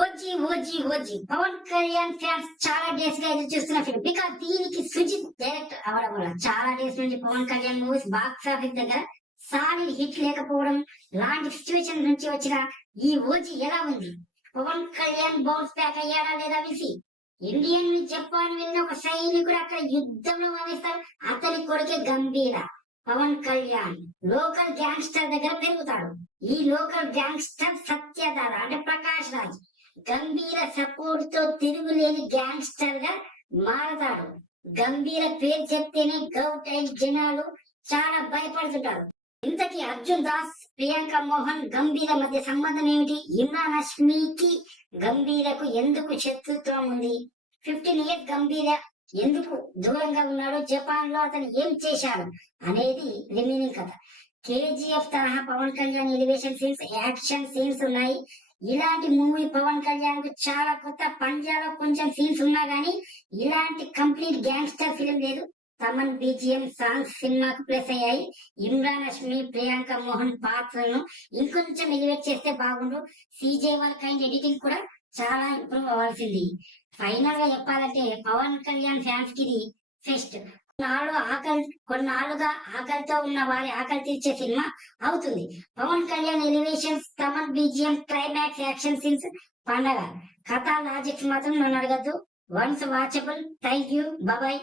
OG OG OG Pawan Kalyan fans చాలా days గా ఎదురు చూస్తున్న ఫిల్మ్. బికాస్ దీనికి సుజిత్ డైరెక్టర్ అవడం వల్ల చాలా డేస్ నుంచి Pawan Kalyan movies box office దగ్గర సాలిడ్ హిట్ లేకపోవడం లాంటి సిచ్యువేషన్ నుంచి వచ్చిన ఈ ఓజీ ఎలా ఉంది? పవన్ కళ్యాణ్ బౌన్స్ బ్యాక్ అయ్యాడా లేదా విసి ఇండియన్ ని జపాన్ వెళ్ళిన ఒక సైనికుడు అక్కడ యుద్ధంలో మరణిస్తారు. అతని కొడుకే గంభీర. పవన్ కళ్యాణ్ లోకల్ గ్యాంగ్స్టర్ దగ్గర పెరుగుతాడు. ఈ లోకల్ గ్యాంగ్స్టర్ సత్యధార అంటే ప్రకాష్ రాజ్ గంభీర సపోర్ట్ తో తిరుగులేని గ్యాంగ్స్టర్ గా మారతాడు. గంభీర పేరు చెప్తేనే గౌటైల్ జనాలు చాలా భయపడుతుంటారు. ఇంతకీ అర్జున్ దాస్, ప్రియాంక మోహన్, గంభీర మధ్య సంబంధం ఏమిటి? ఇమ్రాన్ హష్మీకి గంభీరకు ఎందుకు శత్రుత్వం ఉంది? 15 ఇయర్స్ గంభీర ఎందుకు దూరంగా ఉన్నాడు? జపాన్ లో అతను ఏం చేశాడు అనేది రిమైనింగ్ కథ. కేజీఎఫ్ తరహా Pawan Kalyan elevation scenes, action scenes ఉన్నాయి. ఇలాంటి మూవీ పవన్ కళ్యాణ్ కు చాలా కొత్త. పంజాలో కొంచెం సీన్స్ ఉన్నా గానీ ఇలాంటి కంప్లీట్ గ్యాంగ్స్టర్ ఫిలిం లేదు. తమన్ బీజిఎం సాంగ్స్ సినిమాకు ప్లస్ అయ్యాయి. ఇమ్రాన్ హష్మి, ప్రియాంక మోహన్ పాత్రలను ఇంకొంచెం ఎలివేట్ చేస్తే బాగుండు. సీజే వర్క్ అండ్ ఎడిటింగ్ కూడా చాలా ఇంప్రూవ్ అవ్వాల్సింది. ఫైనల్ గా చెప్పాలంటే పవన్ కళ్యాణ్ ఫ్యాన్స్ కి ఇది ఫెస్ట్. కొన్నాళ్ళుగా ఆకలితో ఉన్న వారి ఆకలి తీర్చే సినిమా అవుతుంది. Pawan Kalyan elevations, Thaman BGM, climax, action scenes పండగ. కథా లాజిక్స్ మాత్రం నన్ను అడగద్దు. Once watchable. Thank you. Bye.